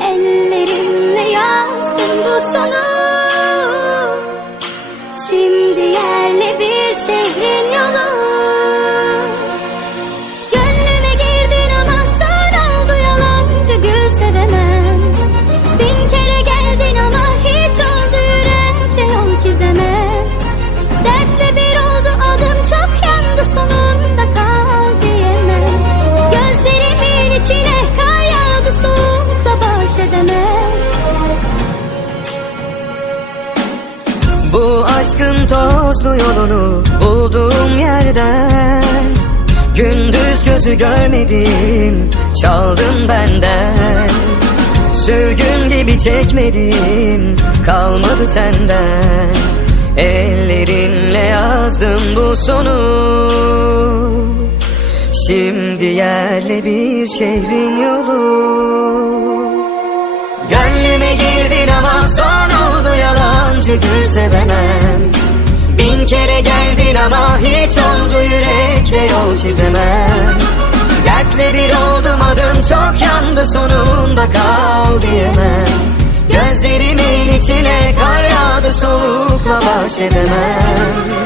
Ellerimle yazdım bu sonu. Şimdi yerle bir şehrin aşkın tozlu yolunu bulduğum yerden Gündüz gözü görmedim çaldın benden. Sürgün gibi çekmedim kalmadı senden. Ellerinle yazdım bu sonu. Şimdi yerle bir şehrin yolu. Gönlüme girdin ama son oldu yalancı gül sevemem Bin kere geldin ama hiç oldu yürekle yol çizemem Dertle bir oldum adım çok yandı sonunda kal diyemem Gözlerimin içine kar yağdı soğukla baş edemem